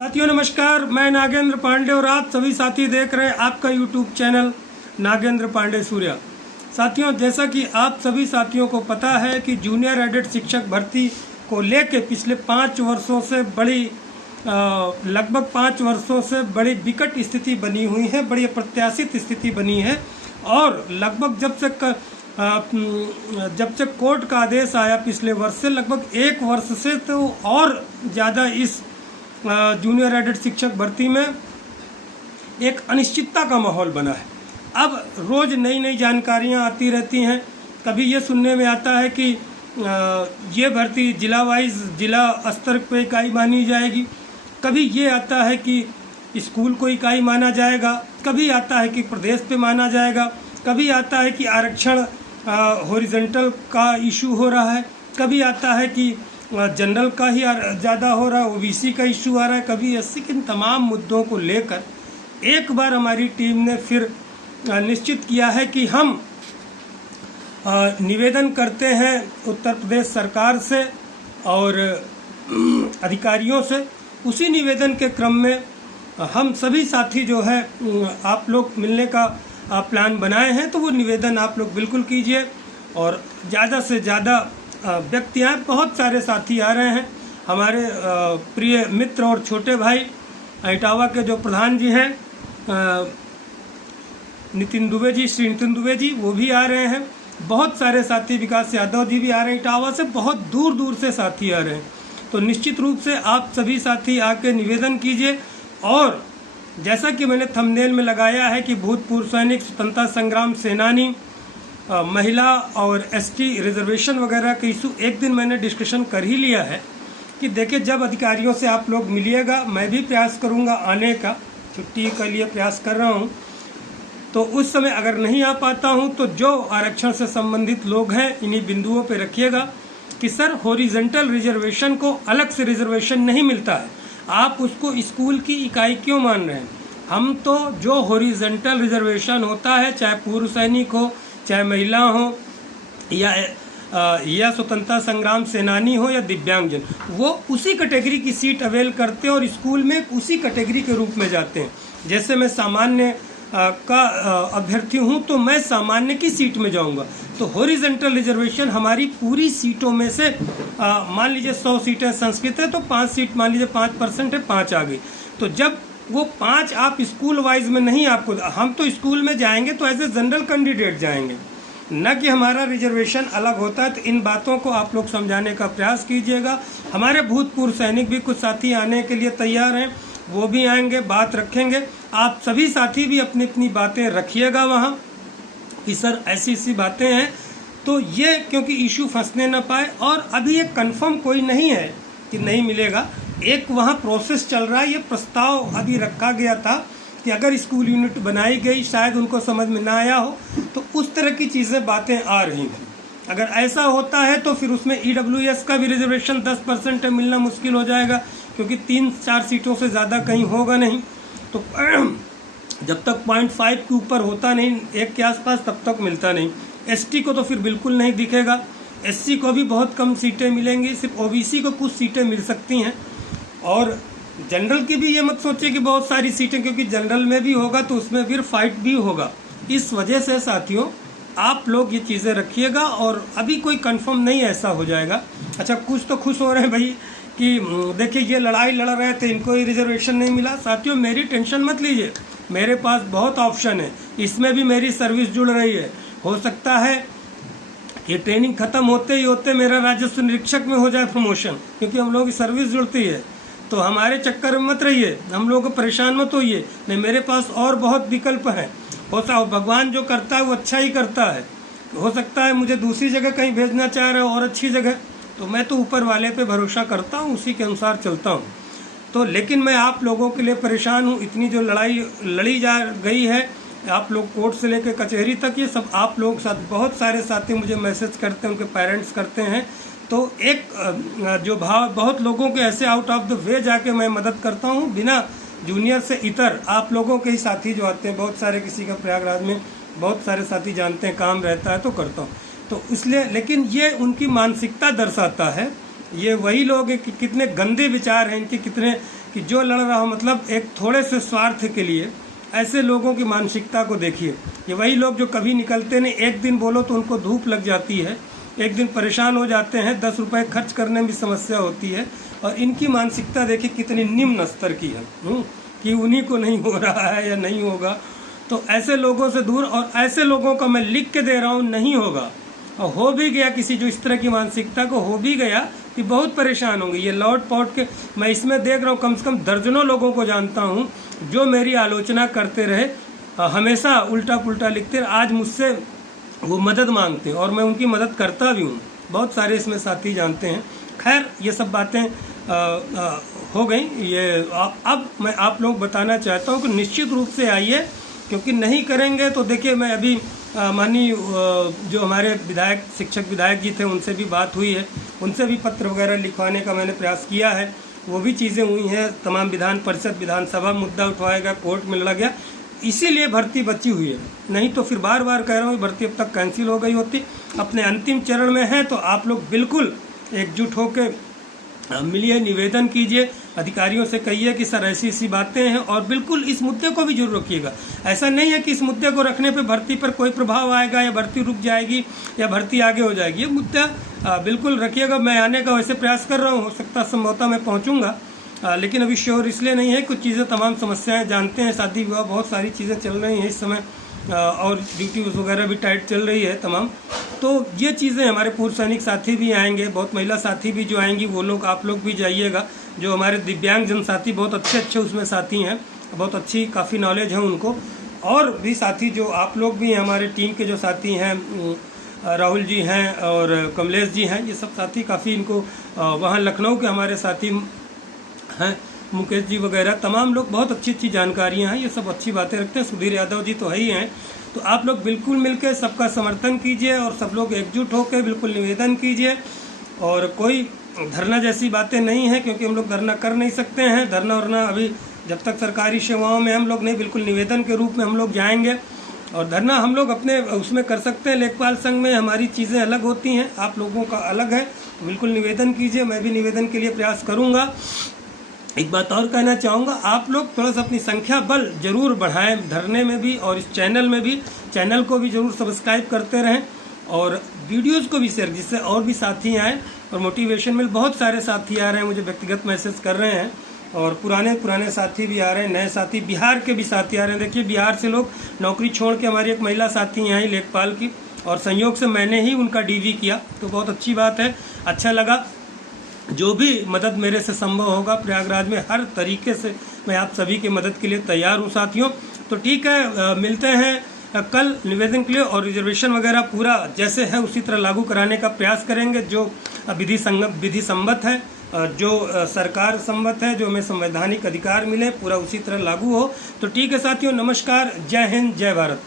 साथियों नमस्कार, मैं नागेंद्र पांडे और आप सभी साथी देख रहे हैं आपका यूट्यूब चैनल नागेंद्र पांडे सूर्या। साथियों, जैसा कि आप सभी साथियों को पता है कि जूनियर एडेड शिक्षक भर्ती को लेके पिछले 5 वर्षों से लगभग 5 वर्षों से बड़ी विकट स्थिति बनी हुई है, बड़ी अप्रत्याशित स्थिति बनी है। और लगभग जब से कोर्ट का आदेश आया पिछले वर्ष से, लगभग 1 वर्ष से तो और ज़्यादा इस जूनियर एडेड शिक्षक भर्ती में एक अनिश्चितता का माहौल बना है। अब रोज़ नई नई जानकारियां आती रहती हैं। कभी ये सुनने में आता है कि ये भर्ती जिला वाइज जिला स्तर पे इकाई मानी जाएगी, कभी ये आता है कि स्कूल को इकाई माना जाएगा, कभी आता है कि प्रदेश पे माना जाएगा, कभी आता है कि आरक्षण हॉरिजॉन्टल का इशू हो रहा है, कभी आता है कि जनरल का ही ज़्यादा हो रहा है, ओबीसी का इशू आ रहा है, कभी एससी के। इन तमाम मुद्दों को लेकर एक बार हमारी टीम ने फिर निश्चित किया है कि हम निवेदन करते हैं उत्तर प्रदेश सरकार से और अधिकारियों से। उसी निवेदन के क्रम में हम सभी साथी जो है आप लोग मिलने का प्लान बनाए हैं, तो वो निवेदन आप लोग बिल्कुल कीजिए और ज़्यादा से ज़्यादा व्यक्ति हैं। बहुत सारे साथी आ रहे हैं। हमारे प्रिय मित्र और छोटे भाई इटावा के जो प्रधान जी हैं नितिन दुबे जी, श्री नितिन दुबे जी, वो भी आ रहे हैं। बहुत सारे साथी, विकास यादव जी भी आ रहे हैं। इटावा से बहुत दूर दूर से साथी आ रहे हैं। तो निश्चित रूप से आप सभी साथी आके निवेदन कीजिए। और जैसा कि मैंने थंबनेल में लगाया है कि भूतपूर्व सैनिक, स्वतंत्रता संग्राम सेनानी, महिला और एसटी रिजर्वेशन वगैरह के इशू एक दिन मैंने डिस्कशन कर ही लिया है कि देखिए, जब अधिकारियों से आप लोग मिलिएगा, मैं भी प्रयास करूंगा आने का, छुट्टी के लिए प्रयास कर रहा हूं, तो उस समय अगर नहीं आ पाता हूं तो जो आरक्षण से संबंधित लोग हैं इन्हीं बिंदुओं पे रखिएगा कि सर हॉरिजॉन्टल रिजर्वेशन को अलग से रिजर्वेशन नहीं मिलता है, आप उसको स्कूल की इकाई क्यों मान रहे हैं। हम तो जो हॉरिजॉन्टल रिजर्वेशन होता है, चाहे पूर्व सैनिक हो, चाहे महिला हो, या स्वतंत्रता संग्राम सेनानी हो या दिव्यांगजन, वो उसी कैटेगरी की सीट अवेल करते हैं और स्कूल में उसी कैटेगरी के रूप में जाते हैं। जैसे मैं सामान्य का अभ्यर्थी हूं तो मैं सामान्य की सीट में जाऊंगा। तो हॉरिजॉन्टल रिजर्वेशन हमारी पूरी सीटों में से मान लीजिए 100 सीटें संस्कृत है तो 5 सीट मान लीजिए 5% है, 5 आ गई। तो जब वो 5 आप स्कूल वाइज में नहीं, आपको हम तो स्कूल में जाएंगे तो एज ए जनरल कैंडिडेट जाएंगे, न कि हमारा रिजर्वेशन अलग होता है। तो इन बातों को आप लोग समझाने का प्रयास कीजिएगा। हमारे भूतपूर्व सैनिक भी कुछ साथी आने के लिए तैयार हैं, वो भी आएंगे, बात रखेंगे। आप सभी साथी भी अपनी अपनी बातें रखिएगा वहाँ कि सर ऐसी ऐसी बातें हैं, तो ये क्योंकि इशू फंसने न पाए। और अभी ये कंफर्म कोई नहीं है कि नहीं मिलेगा, एक वहाँ प्रोसेस चल रहा है। ये प्रस्ताव अभी रखा गया था कि अगर स्कूल यूनिट बनाई गई, शायद उनको समझ में ना आया हो, तो उस तरह की चीज़ें बातें आ रही थी। अगर ऐसा होता है तो फिर उसमें EWS का भी रिजर्वेशन 10% है, मिलना मुश्किल हो जाएगा, क्योंकि 3-4 सीटों से ज़्यादा कहीं होगा नहीं। तो जब तक 0.5 के ऊपर होता नहीं, 1 के आसपास, तब तक मिलता नहीं। ST को तो फिर बिल्कुल नहीं दिखेगा, SC को भी बहुत कम सीटें मिलेंगी, सिर्फ OBC को कुछ सीटें मिल सकती हैं। और जनरल की भी ये मत सोचिए कि बहुत सारी सीटें, क्योंकि जनरल में भी होगा तो उसमें फिर फाइट भी होगा। इस वजह से साथियों आप लोग ये चीज़ें रखिएगा। और अभी कोई कंफर्म नहीं ऐसा हो जाएगा। अच्छा, कुछ तो खुश हो रहे हैं भाई कि देखिए ये लड़ाई लड़ रहे थे, इनको ही रिजर्वेशन नहीं मिला। साथियों मेरी टेंशन मत लीजिए, मेरे पास बहुत ऑप्शन है, इसमें भी मेरी सर्विस जुड़ रही है। हो सकता है कि ट्रेनिंग खत्म होते ही होते मेरा राजस्व निरीक्षक में हो जाए प्रमोशन, क्योंकि हम लोगों की सर्विस जुड़ती है। तो हमारे चक्कर में मत रहिए, हम लोगों को परेशान मत होइए। नहीं, मेरे पास और बहुत विकल्प हैं। हो सकता है भगवान जो करता है वो अच्छा ही करता है। हो सकता है मुझे दूसरी जगह कहीं भेजना चाह रहे हो और अच्छी जगह, तो मैं तो ऊपर वाले पे भरोसा करता हूँ, उसी के अनुसार चलता हूँ। तो लेकिन मैं आप लोगों के लिए परेशान हूँ। इतनी जो लड़ाई लड़ी जा गई है, आप लोग कोर्ट से लेकर कचहरी तक, ये सब आप लोग साथ, बहुत सारे साथी मुझे मैसेज करते हैं, उनके पेरेंट्स करते हैं। तो एक जो भाव, बहुत लोगों के ऐसे आउट ऑफ द वे जाके मैं मदद करता हूँ, बिना जूनियर से इतर आप लोगों के ही साथी जो आते हैं, बहुत सारे, किसी का प्रयागराज में बहुत सारे साथी जानते हैं, काम रहता है तो करता हूँ। तो इसलिए, लेकिन ये उनकी मानसिकता दर्शाता है ये वही लोग हैं कि कितने गंदे विचार हैं इनके, कितने कि जो लड़ रहा हो मतलब एक थोड़े से स्वार्थ के लिए, ऐसे लोगों की मानसिकता को देखिए। ये वही लोग जो कभी निकलते नहीं, एक दिन बोलो तो उनको धूप लग जाती है, एक दिन परेशान हो जाते हैं, 10 रुपए खर्च करने में भी समस्या होती है। और इनकी मानसिकता देखिए कितनी निम्न स्तर की है कि उन्हीं को नहीं हो रहा है या नहीं होगा। तो ऐसे लोगों से दूर, और ऐसे लोगों का मैं लिख के दे रहा हूँ नहीं होगा, और हो भी गया किसी जो इस तरह की मानसिकता को हो भी गया कि बहुत परेशान होंगे। ये लौट पौट के मैं इसमें देख रहा हूँ, कम से कम दर्जनों लोगों को जानता हूँ जो मेरी आलोचना करते रहे, हमेशा उल्टा पुल्टा लिखते रहे, आज मुझसे वो मदद मांगते हैं और मैं उनकी मदद करता भी हूँ। बहुत सारे इसमें साथी जानते हैं। खैर ये सब बातें हो गई। ये अब मैं आप लोग बताना चाहता हूँ कि निश्चित रूप से आइए, क्योंकि नहीं करेंगे तो देखिए मैं अभी माननीय जो हमारे विधायक, शिक्षक विधायक जी थे, उनसे भी बात हुई है, उनसे भी पत्र वगैरह लिखवाने का मैंने प्रयास किया है, वो भी चीज़ें हुई हैं। तमाम विधान परिषद, विधानसभा मुद्दा उठवाएगा, कोर्ट में लड़ा गया, इसीलिए भर्ती बची हुई है। नहीं तो फिर बार बार कह रहा हूँ भर्ती अब तक कैंसिल हो गई होती। अपने अंतिम चरण में है तो आप लोग बिल्कुल एकजुट होकर मिलिए, निवेदन कीजिए, अधिकारियों से कहिए कि सर ऐसी ऐसी बातें हैं, और बिल्कुल इस मुद्दे को भी जरूर रखिएगा। ऐसा नहीं है कि इस मुद्दे को रखने पे भर्ती पर कोई प्रभाव आएगा या भर्ती रुक जाएगी या भर्ती आगे हो जाएगी। ये मुद्दा बिल्कुल रखिएगा। मैं आने का वैसे प्रयास कर रहा हूँ, हो सकता संभवतः मैं पहुँचूँगा, लेकिन अभी श्योर इसलिए नहीं है। कुछ चीज़ें, तमाम समस्याएँ जानते हैं, शादी विवाह, बहुत सारी चीज़ें चल रही हैं इस समय, और ड्यूटी वगैरह भी टाइट चल रही है तमाम। तो ये चीज़ें, हमारे पूर्व सैनिक साथी भी आएंगे, बहुत महिला साथी भी जो आएंगी, वो लोग, आप लोग भी जाइएगा। जो हमारे दिव्यांग जन साथी, बहुत अच्छे अच्छे उसमें साथी हैं, बहुत अच्छी काफ़ी नॉलेज है उनको। और भी साथी जो आप लोग भी हैं, हमारे टीम के जो साथी हैं, राहुल जी हैं और कमलेश जी हैं, ये सब साथी काफ़ी, इनको वहाँ लखनऊ के हमारे साथी हैं, मुकेश जी वगैरह, तमाम लोग, बहुत अच्छी अच्छी जानकारियां हैं, ये सब अच्छी बातें रखते हैं। सुधीर यादव जी तो है ही हैं। तो आप लोग बिल्कुल मिलकर सबका समर्थन कीजिए और सब लोग एकजुट होकर बिल्कुल निवेदन कीजिए। और कोई धरना जैसी बातें नहीं है, क्योंकि हम लोग धरना कर नहीं सकते हैं। धरना वरना अभी जब तक सरकारी सेवाओं में हम लोग नहीं, बिल्कुल निवेदन के रूप में हम लोग जाएंगे। और धरना हम लोग अपने उसमें कर सकते हैं, लेखपाल संघ में हमारी चीज़ें अलग होती हैं, आप लोगों का अलग है। तो बिल्कुल निवेदन कीजिए, मैं भी निवेदन के लिए प्रयास करूँगा। एक बात और कहना चाहूँगा, आप लोग थोड़ा सा अपनी संख्या बल जरूर बढ़ाएं धरने में भी, और इस चैनल में भी, चैनल को भी जरूर सब्सक्राइब करते रहें, और वीडियोस को भी शेयर, जिससे और भी साथी आएँ और मोटिवेशन मिल। बहुत सारे साथी आ रहे हैं, मुझे व्यक्तिगत मैसेज कर रहे हैं, और पुराने साथी भी आ रहे हैं, नए साथी, बिहार के भी साथी आ रहे हैं। देखिए बिहार से लोग नौकरी छोड़ के, हमारी एक महिला साथी आई लेखपाल की, और संयोग से मैंने ही उनका डीवी किया, तो बहुत अच्छी बात है, अच्छा लगा। जो भी मदद मेरे से संभव होगा प्रयागराज में, हर तरीके से मैं आप सभी की मदद के लिए तैयार हूँ साथियों। तो ठीक है, मिलते हैं कल निवेदन के लिए, और रिजर्वेशन वगैरह पूरा जैसे है उसी तरह लागू कराने का प्रयास करेंगे, जो विधि सम्मत है, जो सरकार सम्मत है, जो हमें संवैधानिक अधिकार मिले, पूरा उसी तरह लागू हो। तो ठीक है साथियों, नमस्कार, जय हिंद, जय भारत।